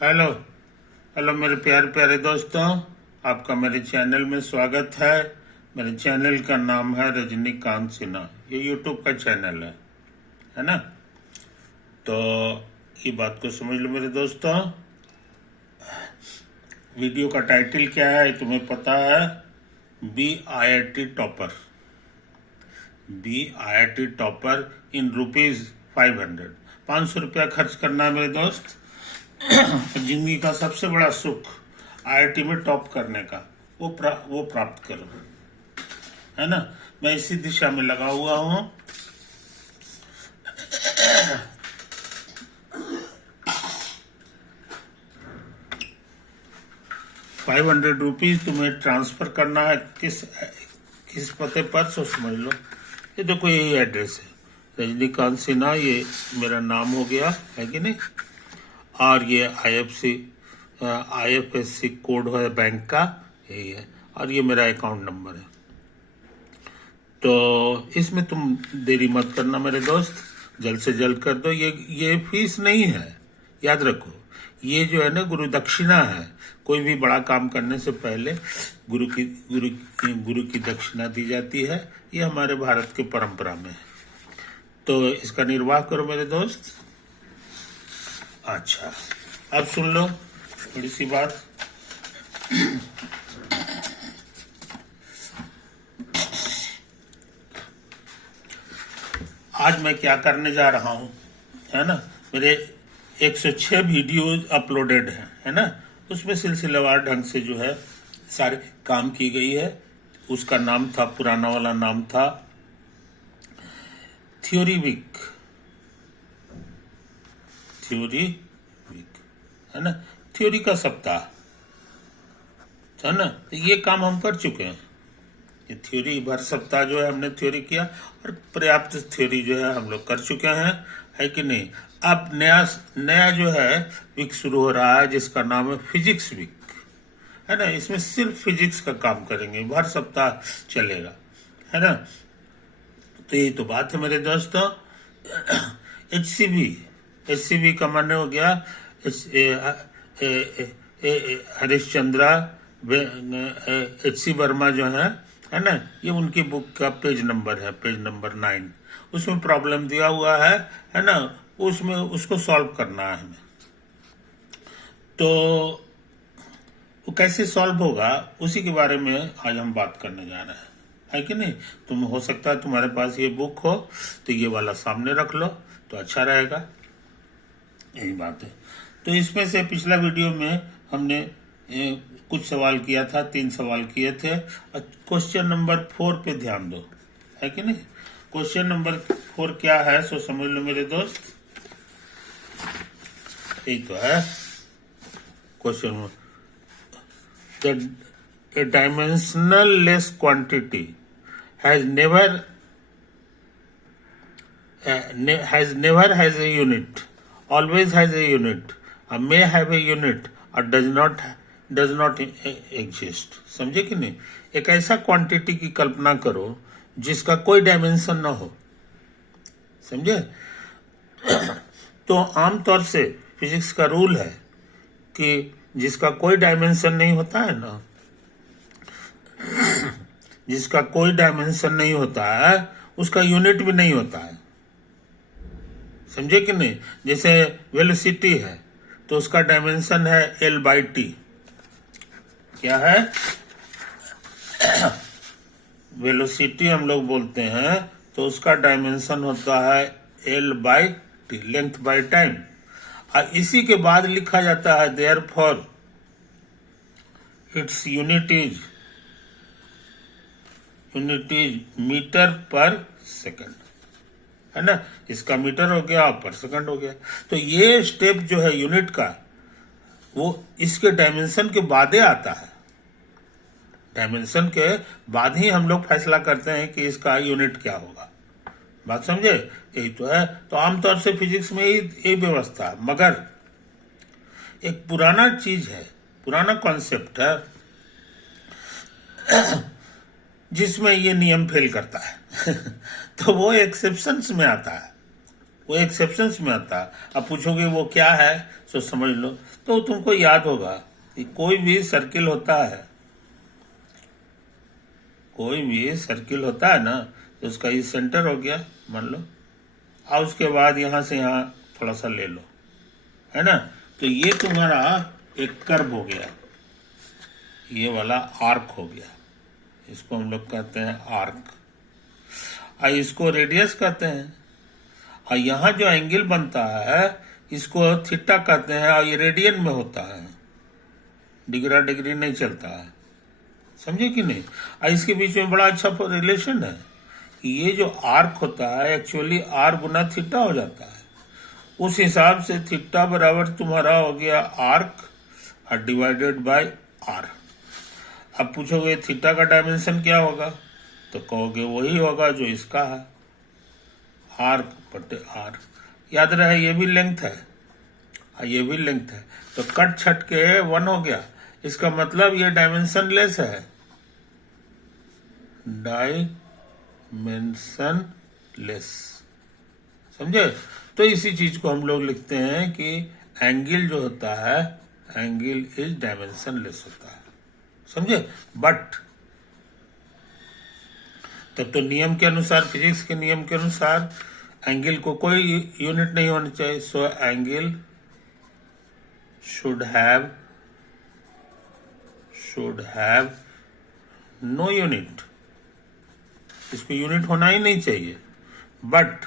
Hello. Hello मेरे प्यारे प्यारे दोस्तों, आपका मेरे चैनल में स्वागत है। मेरे चैनल का नाम है रजनीकांत सिन्हा। ये यूट्यूब का चैनल है ना। तो ये बात को समझ लो मेरे दोस्तों। वीडियो का टाइटल क्या है तुम्हें पता है? B I I T topper. B I I T topper in ₹500। 500 रुपया खर्च करना है मेरे दोस्त। जिंदगी का सबसे बड़ा सुख आईआईटी में टॉप करने का, वो प्राप्त करो, है ना। मैं इसी दिशा में लगा हुआ हूँ। ₹500 तुम्हें ट्रांसफर करना है किस किस पते पर, सो समझ लो। ये देखो यही एड्रेस है, रजनीकांत सिन्हा। ये मेरा नाम हो गया है कि नहीं। और ये IFSC कोड है बैंक का, यही है। और ये मेरा अकाउंट नंबर है। तो इसमें तुम देरी मत करना मेरे दोस्त, जल्द से जल्द कर दो। ये फीस नहीं है, याद रखो। ये जो है ना, गुरु दक्षिणा है। कोई भी बड़ा काम करने से पहले गुरु की दक्षिणा दी जाती है। ये हमारे भारत के परंपरा में है। तो इसका निर्वाह करो मेरे दोस्त। अच्छा, अब सुन लो थोड़ी सी बात। आज मैं क्या करने जा रहा हूँ, है ना। मेरे 106 वीडियो अपलोडेड हैं, है ना। उसमें सिलसिलेवार ढंग से जो है सारे काम की गई है। उसका नाम था, पुराना वाला नाम था थ्योरी वीक। है ना, थ्योरी का सप्ताह, है ना। तो ये काम हम कर चुके हैं। ये थ्योरी भर सप्ताह जो है हमने थ्योरी किया, और पर्याप्त थ्योरी जो है हम लोग कर चुके हैं, है कि नहीं। अब नया नया जो है वीक शुरू हो रहा है, जिसका नाम है फिजिक्स वीक, है ना। इसमें सिर्फ फिजिक्स का काम करेंगे, भर सप्ताह चलेगा, है ना। तो यही तो बात है मेरे दोस्तों। HCV का माने हो गया हरीशचंद्रा HC वर्मा जो है ना। ये उनकी बुक का पेज नंबर है, पेज नंबर 9। उसमें प्रॉब्लम दिया हुआ है ना। उसमें उसको सॉल्व करना है हमें। तो वो कैसे सॉल्व होगा, उसी के बारे में आज हम बात करने जा रहे हैं, है कि नहीं। तुम हो सकता है तुम्हारे पास ये बुक हो, तो ये वाला सामने रख लो तो अच्छा रहेगा। यही बात है। तो इसमें से पिछला वीडियो में हमने कुछ सवाल किया था, 3 सवाल किए थे। क्वेश्चन नंबर 4 पे ध्यान दो, है कि नहीं। क्वेश्चन नंबर 4 क्या है, सो समझ लो मेरे दोस्त। यही तो है question. A dimensionless quantity has never has a unit, always has a unit, may have a unit, or does not exist। समझे कि नहीं। एक ऐसा क्वांटिटी की कल्पना करो जिसका कोई डायमेंशन ना हो, समझे। तो आमतौर से फिजिक्स का रूल है कि जिसका कोई डायमेंशन नहीं होता है ना, जिसका कोई डायमेंशन नहीं होता है, उसका यूनिट भी नहीं होता है, समझे कि नहीं। जैसे वेलोसिटी है, तो उसका डायमेंशन है L/T। क्या है? वेलोसिटी हम लोग बोलते हैं, तो उसका डायमेंशन होता है L/T, लेंथ बाय टाइम। और इसी के बाद लिखा जाता है therefore its unit is metre per second, है ना। इसका मीटर हो गया, पर सेकंड हो गया। तो ये स्टेप जो है यूनिट का, वो इसके डायमेंशन के बाद ही आता है। डायमेंशन के बाद ही हम लोग फैसला करते हैं कि इसका यूनिट क्या होगा। बात समझे। यही तो है। तो आमतौर से फिजिक्स में यही व्यवस्था है, मगर एक पुराना चीज है, पुराना कॉन्सेप्ट है, जिसमें ये नियम फेल करता है। तो वो एक्सेप्शंस में आता है। वो एक्सेप्शंस में आता है। अब पूछोगे वो क्या है, सो समझ लो, तो तुमको याद होगा कि कोई भी सर्किल होता है, कोई भी सर्किल होता है ना, तो उसका ये सेंटर हो गया मान लो, और उसके बाद यहाँ से यहाँ थोड़ा सा ले लो, है ना, तो ये तुम्हारा एक कर्व हो गया, ये वाला आर्क हो गया, इसको हम लोग कहते हैं आर्क, और इसको रेडियस कहते हैं। और यहाँ जो एंगल बनता है इसको थीटा कहते हैं, और ये रेडियन में होता है, डिग्री डिग्री नहीं चलता है, समझे कि नहीं। और इसके बीच में बड़ा अच्छा रिलेशन है कि ये जो आर्क होता है एक्चुअली आर गुना थीटा हो जाता है, उस हिसाब से थीटा बराबर तुम्हारा हो गया आर्क और डिवाइडेड बाय आर। अब पूछोगे थीटा का डायमेंशन क्या होगा, तो कहोगे वही होगा जो इसका है, आर्क बटे आर। याद रहे ये भी लेंथ है और ये भी लेंथ है, तो कट छट के 1 हो गया, इसका मतलब ये डायमेंशन लेस है, डायमेंशन लेस, समझे। तो इसी चीज को हम लोग लिखते हैं कि एंगल जो होता है, एंगल इज डायमेंशन लेस होता है, समझे। बट तब तो नियम के अनुसार, फिजिक्स के नियम के अनुसार एंगल को कोई यूनिट नहीं होनी चाहिए, so angle should have no unit, इसको यूनिट होना ही नहीं चाहिए। But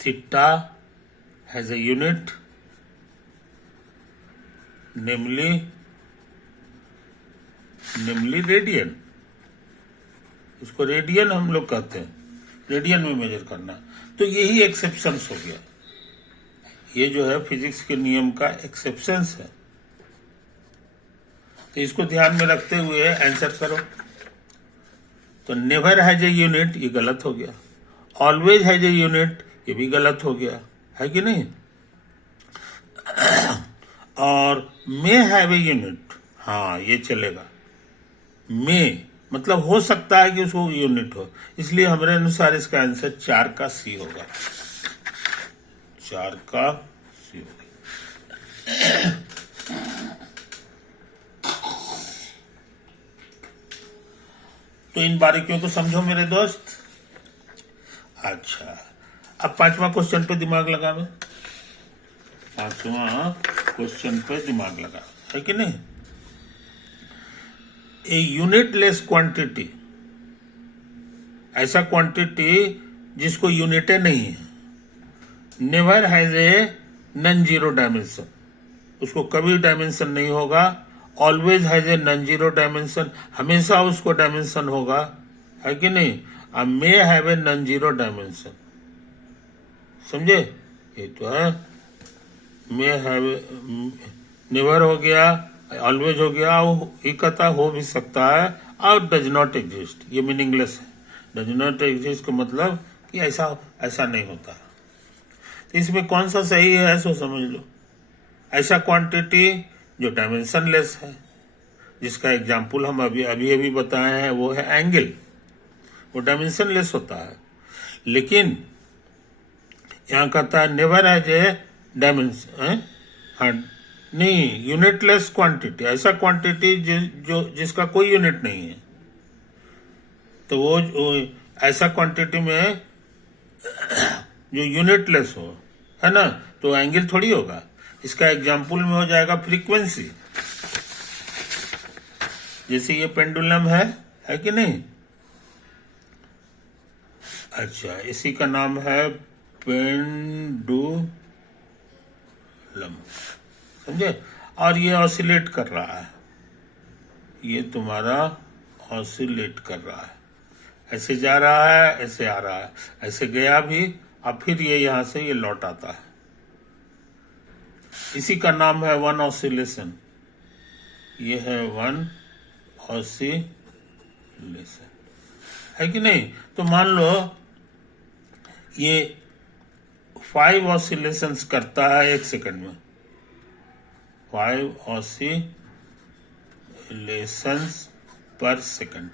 theta has a unit, namely radian, इसको रेडियन हम लोग कहते हैं, रेडियन में मेजर करना। तो यही एक्सेप्शंस हो गया, ये जो है फिजिक्स के नियम का एक्सेप्शंस है। तो इसको ध्यान में रखते हुए आंसर करो। तो नेवर हैज ए यूनिट, ये गलत हो गया। ऑलवेज हैज ए यूनिट, ये भी गलत हो गया, है कि नहीं। और मे हैव ए यूनिट, हाँ ये चलेगा। मे मतलब हो सकता है कि उसको यूनिट हो, इसलिए हमारे अनुसार इसका आंसर 4 का सी होगा, 4 का सी होगा। तो इन बारीकियों को समझो मेरे दोस्त। अच्छा, अब 5वां क्वेश्चन पे दिमाग लगा मैं, 5वां क्वेश्चन पे दिमाग लगा, है कि नहीं। ए यूनिटलेस क्वांटिटी, ऐसा क्वांटिटी जिसको यूनिटें नहीं है, never has a non zero dimension, उसको कभी डायमेंशन नहीं होगा। Always has a non zero dimension, हमेशा उसको डायमेंशन होगा, है कि नहीं। अब may have a non zero dimension, समझे, ये तो है। मे हैव, नेवर हो गया, ऑलवेज हो गया, ये कहता हो भी सकता है, और डज नॉट एग्जिस्ट, ये मीनिंगलेस है। डज नॉट एग्जिस्ट का मतलब कि ऐसा नहीं होता। तो इसमें कौन सा सही है सो समझ लो। ऐसा क्वांटिटी जो डायमेंशन लेस है, जिसका एग्जाम्पल हम अभी बताए हैं, वो है एंगल, वो डायमेंशन लेस होता है। लेकिन यहाँ कहता है नेवर हैज ए डायमेंशन, हाँ नहीं, यूनिटलेस क्वांटिटी, ऐसा क्वांटिटी जिसका कोई यूनिट नहीं है। तो वो ऐसा क्वांटिटी में जो यूनिटलेस हो, है ना, तो एंगल थोड़ी होगा। इसका एग्जाम्पल में हो जाएगा फ्रीक्वेंसी, जैसे ये पेंडुलम है कि नहीं। अच्छा, इसी का नाम है पेंडुलम, समझे। और ये ऑसिलेट कर रहा है, ये तुम्हारा ऑसिलेट कर रहा है, ऐसे जा रहा है, ऐसे आ रहा है, ऐसे गया भी, और फिर ये यहां से ये लौट आता है। इसी का नाम है वन ऑसिलेशन, ये है वन ऑसिलेशन, है कि नहीं। तो मान लो ये 5 ऑसिलेशंस करता है 1 सेकंड में, 5 ऑसिलेशंस पर सेकंड,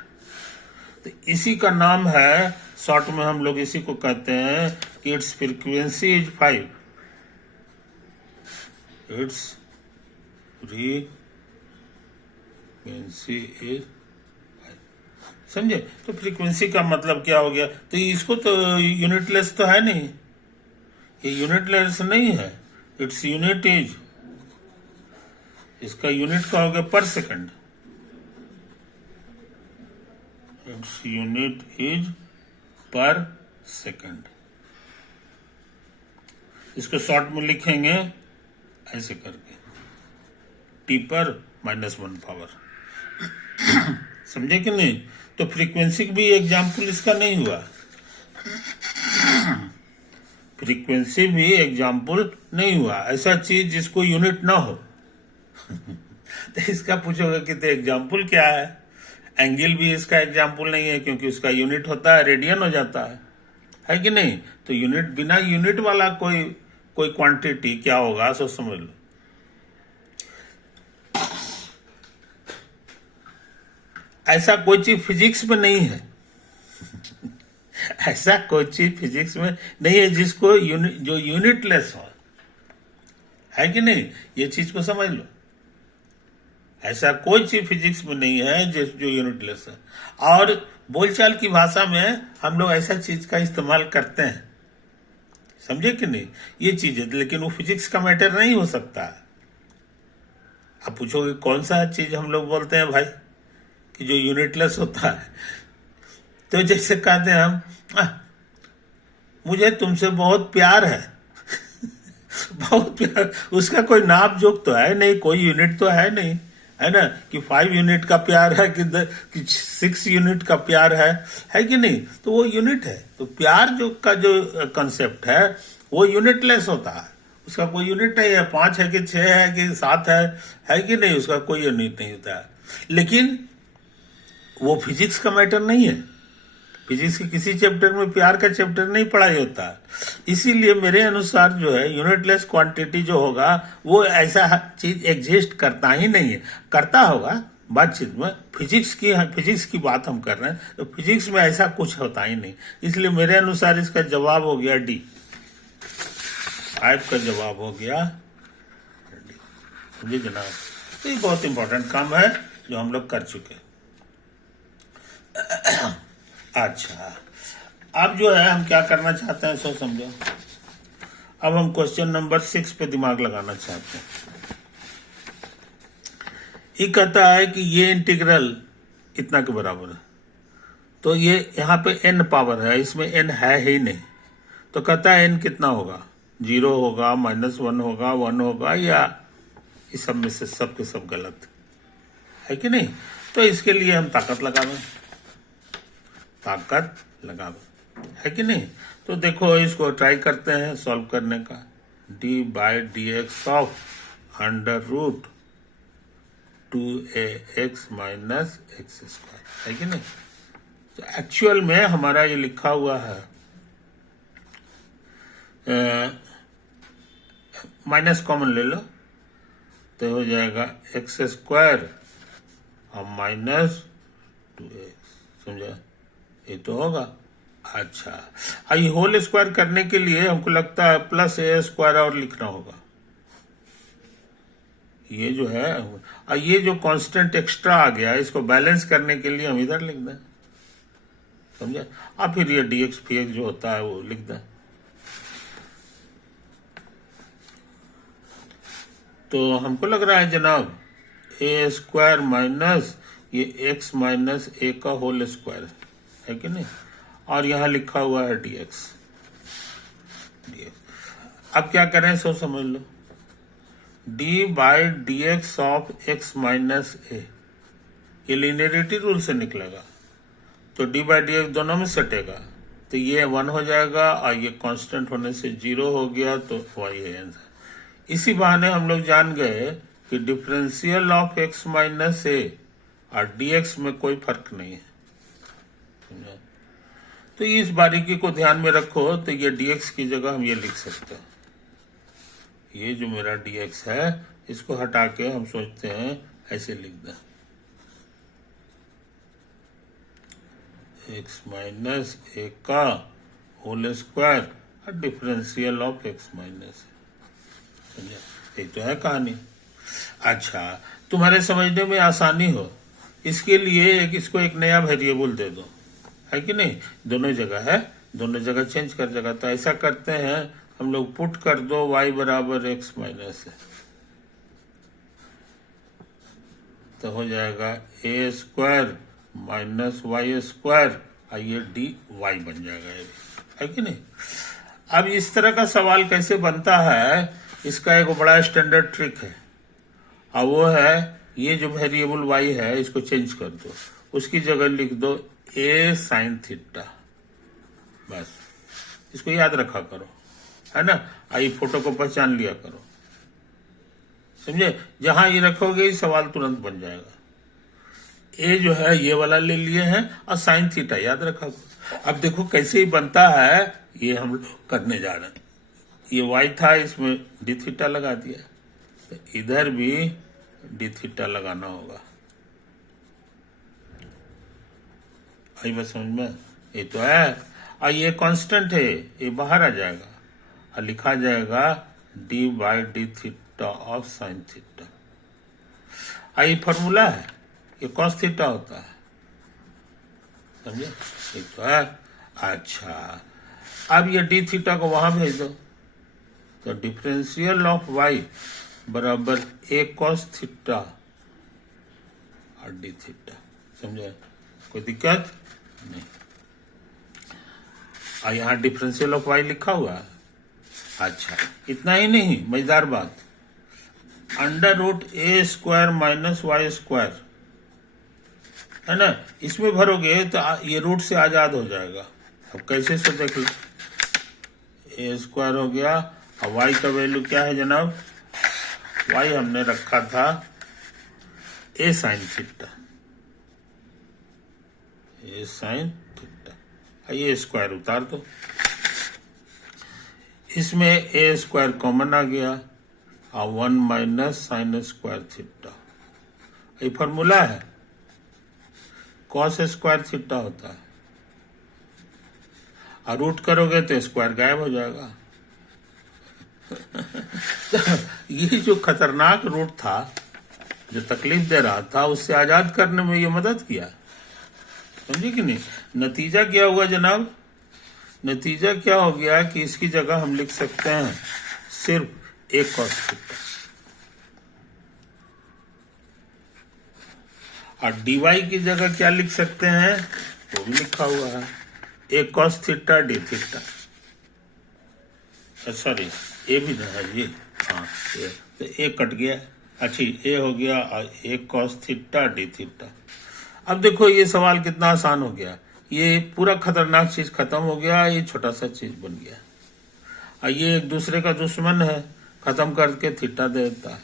तो इसी का नाम है, शॉर्ट में हम लोग इसी को कहते हैं कि it's frequency is 5, it's frequency is, समझे। तो फ्रीक्वेंसी का मतलब क्या हो गया, तो इसको तो यूनिटलेस तो है नहीं, ये यूनिटलेस नहीं है, इट्स यूनिट इज, इसका यूनिट का हो गया पर सेकंड, इट्स यूनिट इज पर सेकंड। इसको शॉर्ट में लिखेंगे ऐसे करके, टी पर -1 पावर, समझे कि नहीं। तो फ्रीक्वेंसी भी एग्जाम्पल इसका नहीं हुआ, फ्रीक्वेंसी भी एग्जाम्पल नहीं हुआ, ऐसा चीज जिसको यूनिट ना हो। तो इसका पूछोगे कि तो एग्जाम्पल क्या है। एंगल भी इसका एग्जाम्पल नहीं है, क्योंकि उसका यूनिट होता है रेडियन हो जाता है कि नहीं। तो यूनिट, बिना यूनिट वाला कोई क्वांटिटी क्या होगा, सो समझ लो। ऐसा कोई चीज फिजिक्स में नहीं है, ऐसा कोई चीज फिजिक्स में नहीं है जिसको जो यूनिटलेस हो, है कि नहीं। ये चीज को समझ लो, ऐसा कोई चीज फिजिक्स में नहीं है जो यूनिटलेस है। और बोलचाल की भाषा में हम लोग ऐसा चीज का इस्तेमाल करते हैं, समझे कि नहीं। ये चीज है, लेकिन वो फिजिक्स का मैटर नहीं हो सकता। आप पूछोगे कौन सा चीज हम लोग बोलते हैं भाई कि जो यूनिटलेस होता है, तो जैसे कहते हैं हम, मुझे तुमसे बहुत प्यार है। बहुत प्यार, उसका कोई नाप जोक तो है नहीं, कोई यूनिट तो है नहीं, है ना, कि 5 यूनिट का प्यार है कि 6 यूनिट का प्यार है कि नहीं। तो वो यूनिट है। तो प्यार जो कंसेप्ट है वो यूनिटलेस होता है, उसका कोई यूनिट नहीं है, 5 है कि 6 है कि 7 है कि नहीं, उसका कोई यूनिट नहीं होता है। लेकिन वो फिजिक्स का मैटर नहीं है, फिजिक्स के किसी चैप्टर में प्यार का चैप्टर नहीं पढ़ाई होता। इसीलिए मेरे अनुसार जो है यूनिटलेस क्वांटिटी जो होगा वो ऐसा चीज एग्जिस्ट करता ही नहीं है। करता होगा बातचीत में, फिजिक्स की बात हम कर रहे हैं, तो फिजिक्स में ऐसा कुछ होता ही नहीं। इसलिए मेरे अनुसार इसका जवाब हो गया डी, 5 का जवाब हो गया डी। जी जनाब, तो ये बहुत इंपॉर्टेंट काम है जो हम लोग कर चुके हैं। अच्छा, अब जो है हम क्या करना चाहते हैं सो समझो। अब हम क्वेश्चन नंबर 6 पे दिमाग लगाना चाहते हैं। ये कहता है कि ये इंटीग्रल इतना के बराबर है, तो ये यहाँ पे n पावर है, इसमें n है ही नहीं। तो कहता है n कितना होगा, 0 होगा, -1 होगा, 1 होगा, या इस सब में से सब के सब गलत है कि नहीं। तो इसके लिए हम ताकत लगावे, है कि नहीं। तो देखो इसको ट्राई करते हैं सॉल्व करने का। d/dx ऑफ √2ax - x², है कि नहीं। तो एक्चुअल में हमारा ये लिखा हुआ है, माइनस कॉमन ले लो तो हो जाएगा x² और -2x, समझा, ये तो होगा। अच्छा, ये होल स्क्वायर करने के लिए हमको लगता है +a² और लिखना होगा। ये जो है, और ये जो कांस्टेंट एक्स्ट्रा आ गया, इसको बैलेंस करने के लिए हम इधर लिख दें, समझे। और फिर ये dx px जो होता है वो लिख दें। तो हमको लग रहा है जनाब a² माइनस ये x माइनस a का होल स्क्वायर है कि नहीं, और यहाँ लिखा हुआ है dx। अब क्या करें सो समझ लो, d/dx of x minus a, ये लिनियरिटी रूल से निकलेगा, तो d/dx दोनों में सटेगा, तो ये 1 हो जाएगा और ये कांस्टेंट होने से 0 हो गया, तो वही है आंसर। इसी बहाने हम लोग जान गए कि differential of x minus a और dx में कोई फर्क नहीं है। तो इस बारीकी को ध्यान में रखो, तो ये dx की जगह हम ये लिख सकते हैं, ये जो मेरा dx है इसको हटा के हम सोचते हैं ऐसे लिख दें, एक्स माइनस ए का होल स्क्वायर और डिफरेंशियल ऑफ एक्स माइनस, समझे? एक तो है कहानी। अच्छा, तुम्हारे समझने में आसानी हो इसके लिए इसको एक नया वेरिएबल दे दो, है कि नहीं? दोनों जगह है, दोनों जगह चेंज कर जगह। तो ऐसा करते हैं हम लोग, पुट कर दो y बराबर एक्स माइनस है, तो हो जाएगा ए स्क्वायर माइनस वाई स्क्वायर, और ये डी वाई बन जाएगा, है कि नहीं? अब इस तरह का सवाल कैसे बनता है, इसका एक बड़ा स्टैंडर्ड ट्रिक है, और वो है ये जो वेरिएबल y है इसको चेंज कर दो, उसकी जगह लिख दो ए साइन थीटा, बस इसको याद रखा करो, है ना? आई फोटो को पहचान लिया करो, समझे? जहां ये रखोगे ये सवाल तुरंत बन जाएगा। ए जो है ये वाला ले लिए हैं और साइन थीटा याद रखा करो। अब देखो कैसे ही बनता है, ये हम लोग करने जा रहे हैं। ये y था, इसमें डी थीटा लगा दिया, तो इधर भी डी थीटा लगाना होगा। आई बात समझ में? ये तो है, और ये कांस्टेंट है, ये बाहर आ जाएगा और लिखा जाएगा D by D theta of sine theta. ये फॉर्मूला है, ये कॉस थीटा होता है, समझे? ये तो है। अच्छा, अब ये डी थीटा को वहां भेज दो, तो डिफरेंशियल ऑफ वाई बराबर ए कॉस थीटा और डी थीटा, समझे? कोई दिक्कत नहीं। और यहाँ डिफरेंशियल ऑफ वाई लिखा हुआ है। अच्छा, इतना ही नहीं, मजेदार बात, अंडर रूट ए स्क्वायर माइनस वाई स्क्वायर, है ना? इसमें भरोगे तो ये रूट से आजाद हो जाएगा। अब कैसे से देख लो, ए स्क्वायर हो गया, और वाई का वैल्यू क्या है जनाब? वाई हमने रखा था ए साइन थीटा, ए साइन थीटा, ये स्क्वायर उतार दो, इसमें ए स्क्वायर कॉमन आ गया, और 1 माइनस साइन स्क्वायर थीटा, ये फॉर्मूला है, कॉस स्क्वायर थीटा होता है, और रूट करोगे तो स्क्वायर गायब हो जाएगा। ये जो खतरनाक रूट था, जो तकलीफ दे रहा था, उससे आजाद करने में ये मदद किया, समझे कि नहीं? नतीजा क्या हुआ जनाब? नतीजा क्या हो गया कि इसकी जगह हम लिख सकते हैं सिर्फ एक कॉस थीटा, और डीवाई की जगह क्या लिख सकते हैं, वो भी लिखा हुआ है, एक cos theta D theta. Sorry, A भी ना है ये, हाँ, तो ए कट गया, अच्छी ए हो गया, और एक कॉस थीटा डी थीटा। अब देखो ये सवाल कितना आसान हो गया, ये पूरा खतरनाक चीज खत्म हो गया, ये छोटा सा चीज बन गया, और ये एक दूसरे का दुश्मन है, खत्म करके थीटा दे देता है।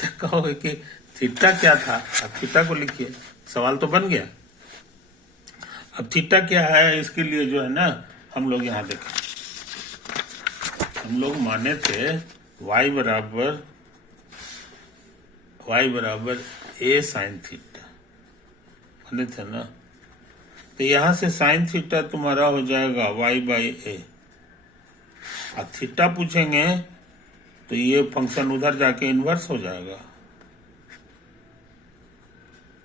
तो कहोगे कि थीटा क्या था? अब थीटा को लिखिए, सवाल तो बन गया। अब थीटा क्या है, इसके लिए जो है ना, हम लोग यहाँ देखें, हम लोग माने थे y बराबर ए साइन थीटा माने थे ना, तो यहां से साइन थीटा तुम्हारा हो जाएगा y बाई ए, और थीटा पूछेंगे तो ये फंक्शन उधर जाके इन्वर्स हो जाएगा।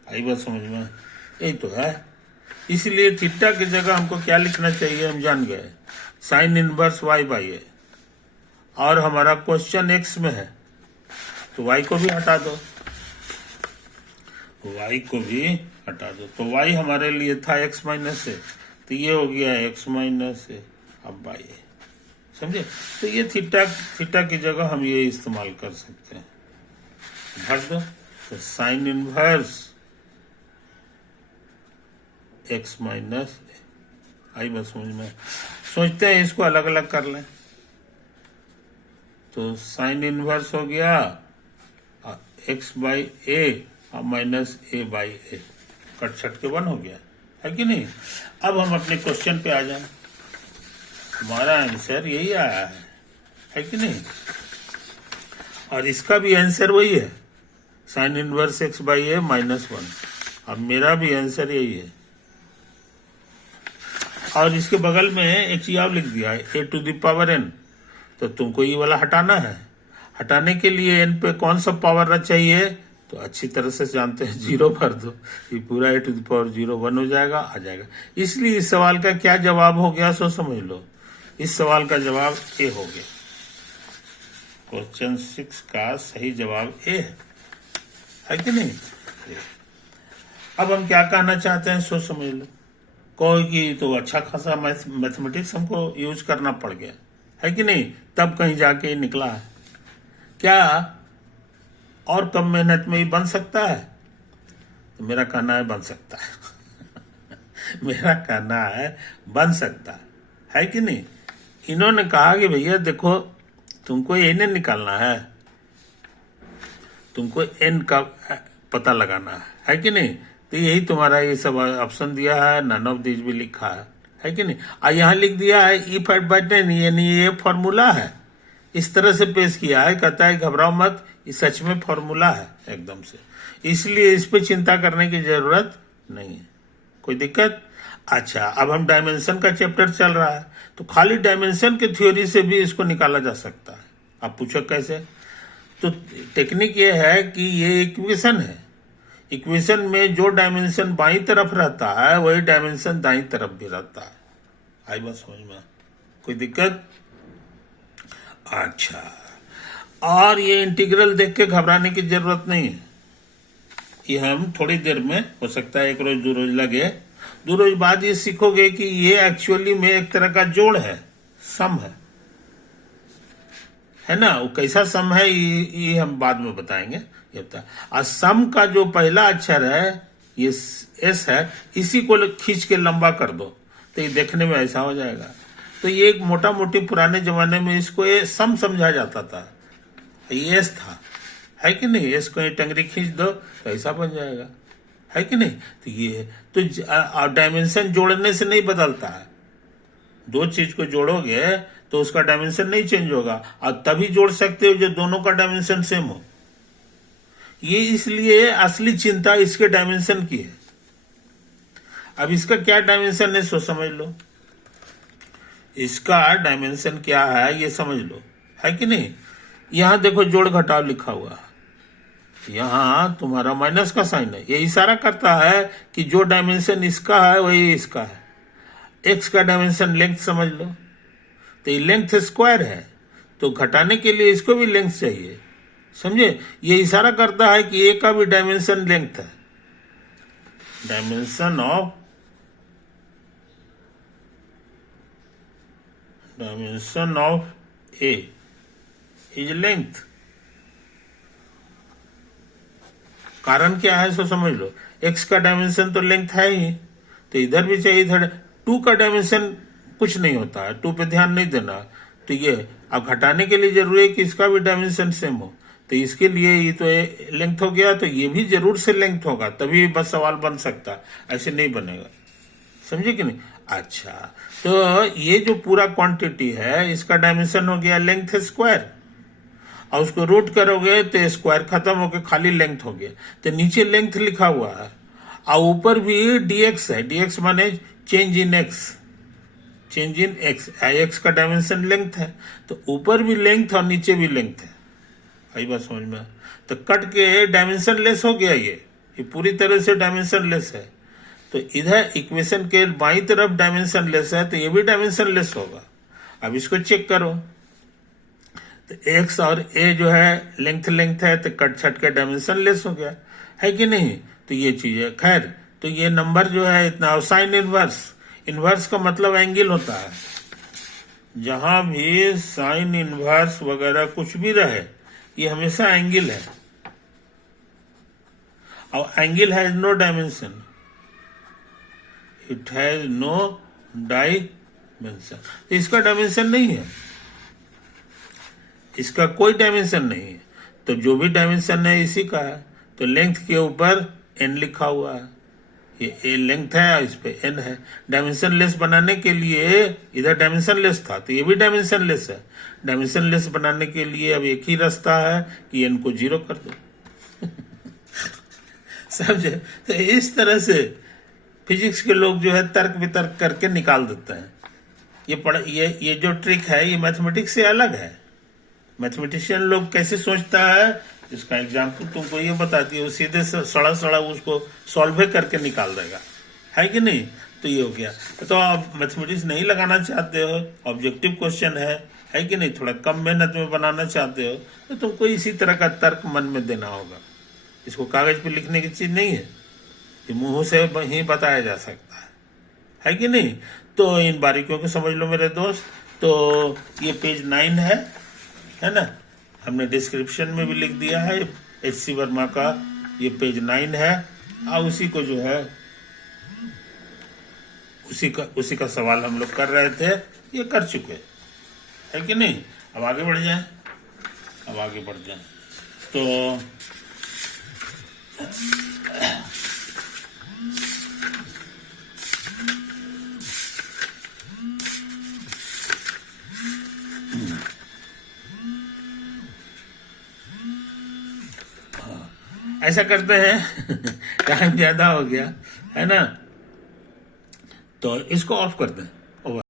आई बात समझ में? यही तो है। इसलिए थीटा की जगह हमको क्या लिखना चाहिए, हम जान गए, साइन इनवर्स y बाई ए, और हमारा क्वेश्चन x में है, तो y को भी हटा दो, y को भी हटा दो, तो y हमारे लिए था x माइनस ए, तो ये हो गया x माइनस ए, अब बाई ए, समझे? तो ये थीटा की जगह हम ये इस्तेमाल कर सकते हैं, भर दो, तो साइन इनवर्स x माइनस ए। आई बस समझ में? सोचते हैं इसको अलग अलग कर लें, तो साइन इनवर्स हो गया x बाई ए और minus A by A, cut छट के 1 हो गया, है कि नहीं? अब हम अपने क्वेश्चन पे आ जाए, हमारा आंसर यही आया है कि नहीं? और इसका भी आंसर वही है, sine inverse x by A minus 1। अब मेरा भी आंसर यही है, और इसके बगल में एक चीज और लिख दिया है ए टू द पावर एन, तो तुमको ये वाला हटाना है। हटाने के लिए एन पे कौन सा पावर चाहिए, तो अच्छी तरह से जानते हैं, जीरो भर दो, ये पूरा ए टू द पावर जीरो 1 हो जाएगा, आ जाएगा। इसलिए इस सवाल का क्या जवाब हो गया सो समझ लो, इस सवाल का जवाब ए हो गया। क्वेश्चन 6 का सही जवाब ए है कि नहीं। अब हम क्या कहना चाहते हैं सो समझ लो। कोई कि तो अच्छा खासा मैथमेटिक्स हमको यूज करना पड़ गया है कि नहीं, तब कहीं जाके निकला है। क्या और कम मेहनत में ही बन सकता है, तो मेरा कहना है बन सकता है मेरा कहना है बन सकता है कि नहीं। इन्होंने कहा कि भैया देखो तुमको एन निकालना है, तुमको एन का पता लगाना है कि नहीं, तो यही तुम्हारा ये सब ऑप्शन दिया है, नन ऑफ दिस भी लिखा है कि नहीं। और यहाँ लिख दिया है ई फैट बाय 10, यानी ये फॉर्मूला है, इस तरह से पेश किया है। कहता है घबराओ मत, ये सच में फॉर्मूला है एकदम से, इसलिए इस पे चिंता करने की जरूरत नहीं है। कोई दिक्कत। अच्छा, अब हम डायमेंशन का चैप्टर चल रहा है, तो खाली डायमेंशन के थ्योरी से भी इसको निकाला जा सकता है। आप पूछो कैसे, तो टेक्निक ये है कि ये इक्वेशन है, इक्वेशन में जो डायमेंशन बाई तरफ रहता है वही डायमेंशन दाई तरफ भी रहता है। आई बात समझ में, कोई दिक्कत। अच्छा, और ये इंटीग्रल देख के घबराने की जरूरत नहीं है, ये हम थोड़ी देर में, हो सकता है 1 रोज 2 रोज लगे, 2 रोज बाद ये सीखोगे कि ये एक्चुअली में एक तरह का जोड़ है, सम है ना। वो कैसा सम है ये हम बाद में बताएंगे। ये बता, और सम का जो पहला अक्षर है ये एस है, इसी को खींच के लंबा कर दो तो ये देखने में ऐसा हो जाएगा। तो ये एक मोटा मोटी पुराने जमाने में इसको ये सम समझा जाता था, ये एस था, है कि नहीं। एस को ये टंगरी खींच दो तो ऐसा बन जाएगा, है कि नहीं। तो ये तो डायमेंशन जोड़ने से नहीं बदलता है, दो चीज को जोड़ोगे तो उसका डायमेंशन नहीं चेंज होगा, और तभी जोड़ सकते हो जो दोनों का डायमेंशन सेम हो। ये इसलिए असली चिंता इसके डायमेंशन की है। अब इसका क्या डायमेंशन है सो समझ लो, इसका डायमेंशन क्या है ये समझ लो, है कि नहीं। यहां देखो जोड़ घटाव लिखा हुआ है, यहां तुम्हारा माइनस का साइन है, ये इशारा करता है कि जो डायमेंशन इसका है वही इसका है। एक्स का डायमेंशन लेंथ समझ लो, तो ये लेंथ स्क्वायर है, तो घटाने के लिए इसको भी लेंथ चाहिए, समझे। ये इशारा करता है कि ए का भी डायमेंशन लेंथ है, dimension of A is length. कारण क्या है सो समझ लो, एक्स का डायमेंशन तो लेंथ है ही, तो इधर भी चाहिए था। 2 का डायमेंशन कुछ नहीं होता है, 2 पे ध्यान नहीं देना। तो ये अब घटाने के लिए जरूरी है कि इसका भी डायमेंशन सेम हो, तो इसके लिए ये तो लेंथ हो गया, तो ये भी जरूर से लेंथ होगा, तभी बस सवाल बन सकता, ऐसे नहीं बनेगा, समझे कि नहीं। अच्छा, तो ये जो पूरा क्वांटिटी है इसका डायमेंशन हो गया लेंथ स्क्वायर, और उसको रूट करोगे तो स्क्वायर खत्म होकर खाली लेंथ हो गया, तो नीचे लेंथ लिखा हुआ है, और ऊपर भी dx है, dx माने change in x, change in x, x का डायमेंशन लेंथ है, तो ऊपर भी लेंथ और नीचे भी लेंथ है। आई बात समझ में, तो कट के डायमेंशन लेस हो गया, ये पूरी तरह से डायमेंशन लेस है। तो इधर इक्वेशन के बाई तरफ डायमेंशन लेस है, तो ये भी डायमेंशन लेस होगा। अब इसको चेक करो, तो एक्स और ए जो है लेंथ है, तो कट छट के डायमेंशन लेस हो गया, है कि नहीं। तो ये चीज है। खैर, तो ये नंबर जो है इतना, साइन इनवर्स, इनवर्स का मतलब एंगल होता है, जहां भी साइन इनवर्स वगैरह कुछ भी रहे ये हमेशा एंगल है, और angle has no dimension, it has no dimension. तो इसका डायमेंशन नहीं है, इसका कोई डायमेंशन नहीं है, तो जो भी डायमेंशन है इसी का है। तो लेंथ के ऊपर n लिखा हुआ है, ये लेंथ है, इस पे n है। डायमेंशन लेस बनाने के लिए इधर डायमेंशन लेस था, तो ये भी डायमेंशन लेस है। डायमेंशन लेस बनाने के लिए अब एक ही रास्ता है कि n को 0 कर दो समझे। तो इस तरह से फिजिक्स के लोग जो है तर्क वितर्क करके निकाल देते हैं। ये जो ट्रिक है ये मैथमेटिक्स से अलग है। मैथमेटिशियन लोग कैसे सोचता है, इसका एग्जाम्पल तुमको ये बताती है, वो सीधे से सड़ा सड़ा उसको सॉल्व करके निकाल देगा, है कि नहीं। तो ये हो गया। तो आप मैथमेटिक्स नहीं लगाना चाहते हो, ऑब्जेक्टिव क्वेश्चन है कि नहीं, थोड़ा कम मेहनत में बनाना चाहते हो, तो तुमको इसी तरह का तर्क मन में देना होगा। इसको कागज पे लिखने की चीज नहीं है, ये मुंह से ही बताया जा सकता है कि नहीं। तो इन बारीकियों को समझ लो मेरे दोस्त। तो ये पेज 9 है ना, हमने डिस्क्रिप्शन में भी लिख दिया है। HC वर्मा का ये पेज 9 है, और उसी को जो है उसी का सवाल हम लोग कर रहे थे, ये कर चुके है कि नहीं। अब आगे बढ़ जाए, तो ऐसा करते हैं टाइम ज्यादा हो गया है ना, तो इसको ऑफ कर दें।